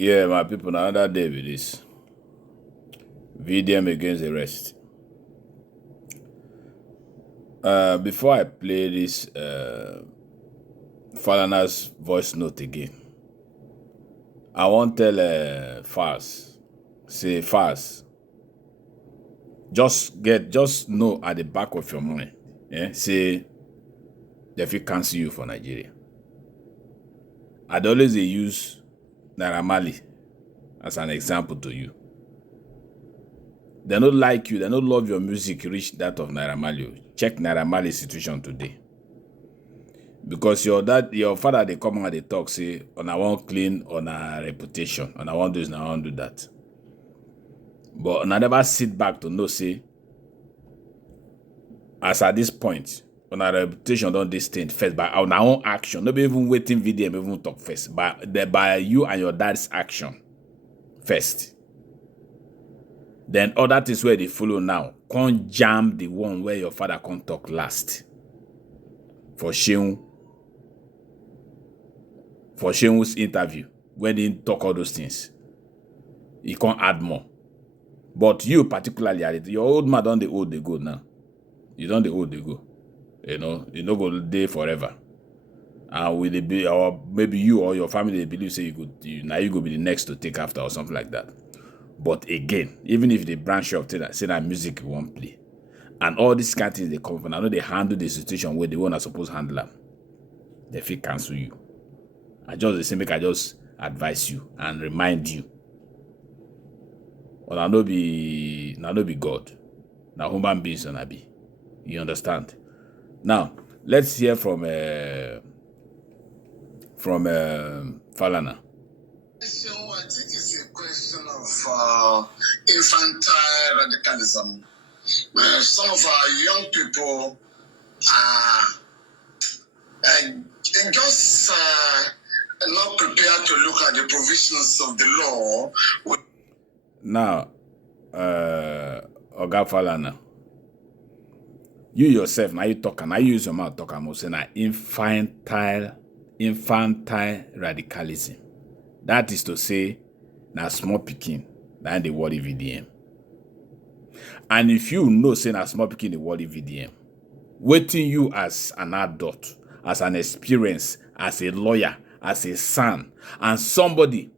Yeah, my people, another day with this. VDM against the rest. Before I play this Falana's voice note again, I want to tell Falz, say Falz, just know at the back of your mind, say they fit cancel you for Nigeria. I'd always use Naira Marley as an example to you. They don't like you, they don't love your music reach that of Naira Marley. Check Naira Marley's situation today. Because your father, they come and they talk, say, on I want clean on a reputation, on I want this, and I want do that. But I never sit back to know, say, as at this point, on our reputation don't they stand first by on our own action. Not even waiting video, even talk first. By you and your dad's action first. Then other things where they follow now. Can't jam the one where your father can't talk last. For Sheu's interview, when he talk all those things. He can't add more. But you particularly, your old man don't the old they go now. You don't the old they go. You know go day forever. And will they be, or maybe you or your family they believe say now you go be the next to take after or something like that. But again, even if they branch up to that, say that music won't play. And all these kind of things they come from, I know they handle the situation where they want to suppose handle them. They feel cancel you. I just advise you and remind you. Well, I know be God. Now human beings and I be. You understand? Now, let's hear from Falana. So I think it's a question of infantile radicalism. Some of our young people are just not prepared to look at the provisions of the law. Now, Oga Falana, you yourself, now you talk, and I use your mouth talk, I'm saying infantile radicalism. That is to say, now small picking, that the worry VDM. And if you know, say now small picking the worry VDM, waiting you as an adult, as an experience, as a lawyer, as a son, and somebody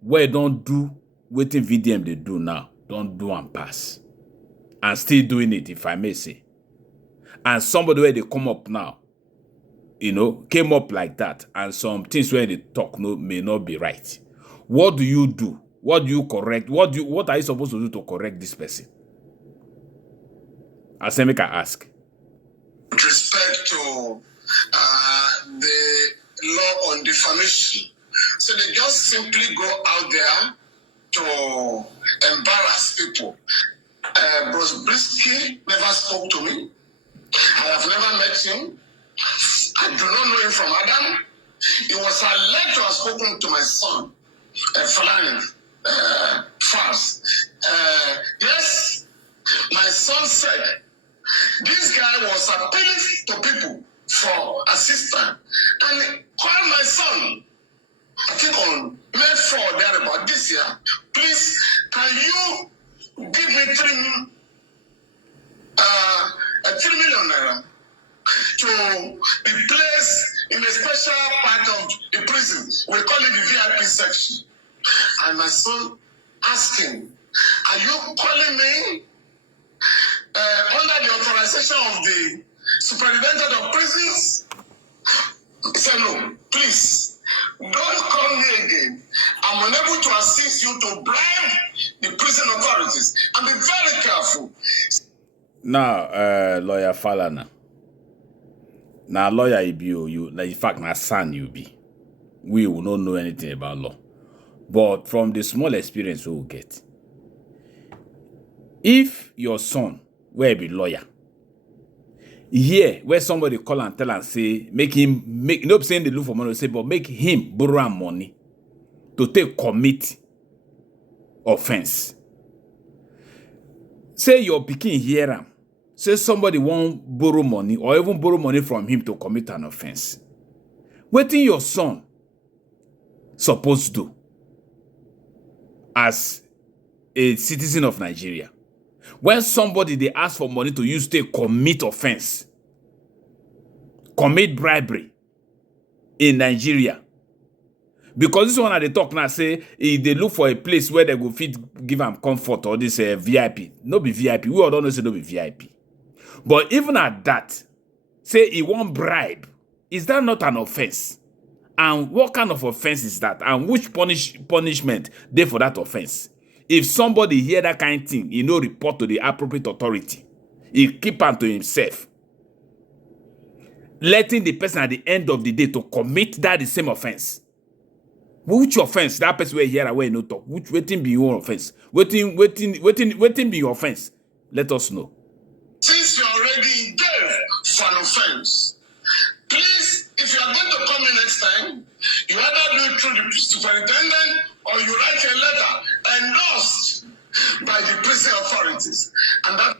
where don't do waiting VDM they do now, don't do and pass. And still doing it, if I may say. And somebody where they come up now, came up like that, and some things where they talk may not be right. What do you do? What do you correct? What are you supposed to do to correct this person? Asemika ask. With respect to the law on defamation. So they just simply go out there to embarrass people. Bruce Brisky never spoke to me. I have never met him. I do not know him from Adam. He was alleged to have spoken to my son, Falz. Yes, my son said this guy was appealing to people for assistance and he called my son. I think on May 4 there about this year. Please, can you give me 3 million naira to be placed in a special part of the prison? We call it the VIP section. And my son asked him, are you calling me under the authorization of the superintendent of prisons? He said, no, please, don't call me again. I'm unable to assist you to bribe the prison authorities. And be very careful. Now, lawyer Falana. Now, lawyer you, in fact, my son you be. We will not know anything about law. But from the small experience we will get, if your son will be lawyer, here where somebody call and tell and say, not saying they look for money, say, but make him borrow money to take commit offense. Say your pikin hear him. Say somebody won't borrow money or even borrow money from him to commit an offense. Wetin your son supposed to do? as a citizen of Nigeria. When somebody they ask for money to use to commit offense, commit bribery in Nigeria, because this one at the talk now say if they look for a place where they go fit give them comfort or this VIP, no be VIP. We all don't know say no be VIP. But even at that, say he won't bribe, is that not an offense? And what kind of offense is that? And which punishment they for that offense? If somebody hear that kind of thing, he no report to the appropriate authority. He keep on to himself, letting the person at the end of the day to commit that the same offense. Which offense? That person will hear away no talk. Which waiting be your offense? Waiting be your offense. Let us know. Since you're already there for an offense, please, if you are going to come in next time, you either do it through the superintendent or you write a letter endorsed by the prison authorities. And that,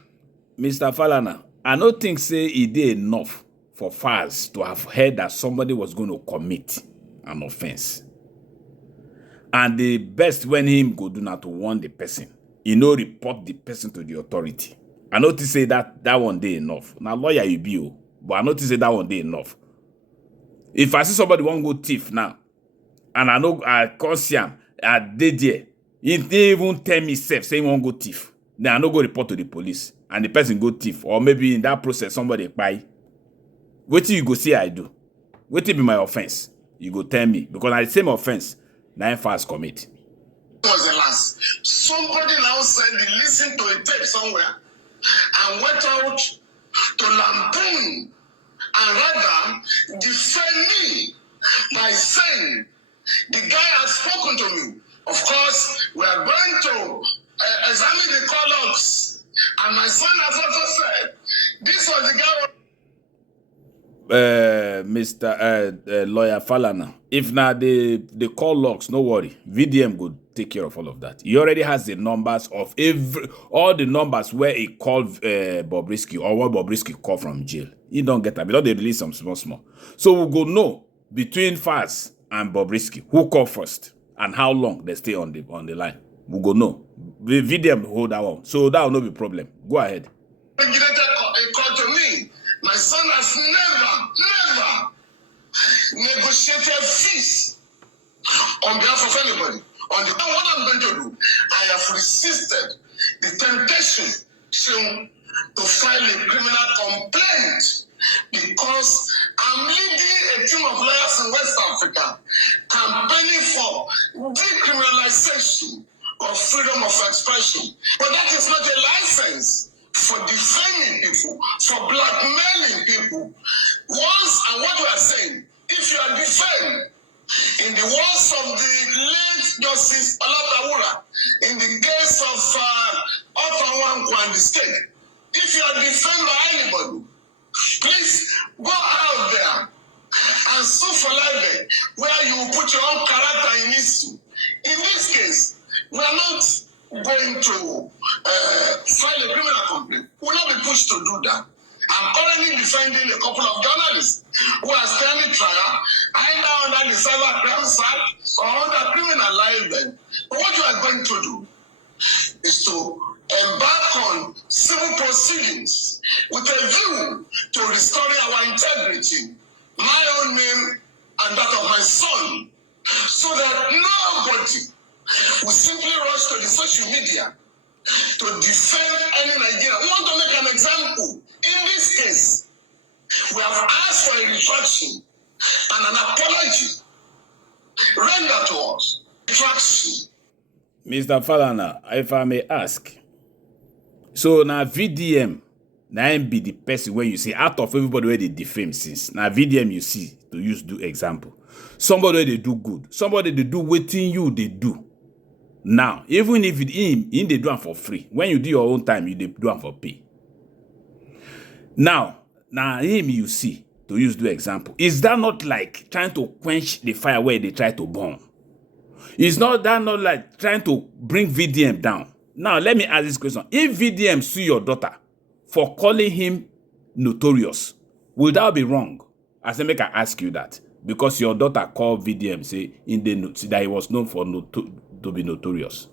Mr. Falana, I don't think say he did enough for Falz to have heard that somebody was going to commit an offense. And the best when him go do not to warn the person, he no report the person to the authority. I notice say that one day enough. Now lawyer you be, but I notice say that one day enough. If I see somebody won't go thief now, and I know I can't see him, I did there, he didn't even tell me self say he won't go thief. Then I no go report to the police, and the person go thief, or maybe in that process somebody buy. What you go see I do? What be my offense? You go tell me, because I the same offense. 9 Falz commit. was the last. Somebody now said they listened to a tape somewhere and went out to lampoon and rather defend me by saying the guy has spoken to me. Of course, we are going to examine the call logs, and my son has also said this was the guy. Mr. Lawyer Falana, if now the call logs, no worry, VDM will take care of all of that. He already has the numbers of all the numbers where he called Bobrisky or what Bobrisky called from jail. He don't get that because they release some small. So we'll go know between Falz and Bobrisky who called first and how long they stay on the line. We'll go know. The VDM hold that one, so that will not be a problem. Go ahead. A call to me. My son has never negotiated fees on behalf of anybody. What I'm going to do, I have resisted the temptation to file a criminal complaint because I'm leading a team of lawyers in West Africa campaigning for decriminalization of freedom of expression. But that is not a license for defaming people, for blackmailing people. And what we are saying, if you are defamed, in the words of the late Justice Olatawura, in the case of Otawanko and the state, if you are defamed by anybody, please go out there and sue for libel, where you will put your own character in issue. In this case, we are not going to file a criminal complaint. We will not be pushed to do that. I'm currently defending a couple of journalists who are standing trial either under the Cyber Crimes Act or under criminal libel. But what you are going to do is to embark on civil proceedings with a view to restoring our integrity, my own name and that of my son, so that nobody will simply rush to the social media to defend any Nigerian. We want to make an example. In this case, we have asked for a retraction and an apology. Render to us. Retraction. Mr. Falana, if I may ask, so now VDM, now be the person where you see out of everybody where they defame since. Now VDM you see to use do example. Somebody where they do good. Somebody they do waiting you they do. Now, even if it in they do it for free. When you do your own time, you do it for pay. Now him you see to use the example. Is that not like trying to quench the fire where they try to burn? Is not that not like trying to bring VDM down? Now let me ask this question: if VDM sue your daughter for calling him notorious, will that be wrong? I say make I ask you that because your daughter called VDM say in the notes that he was known for to be notorious.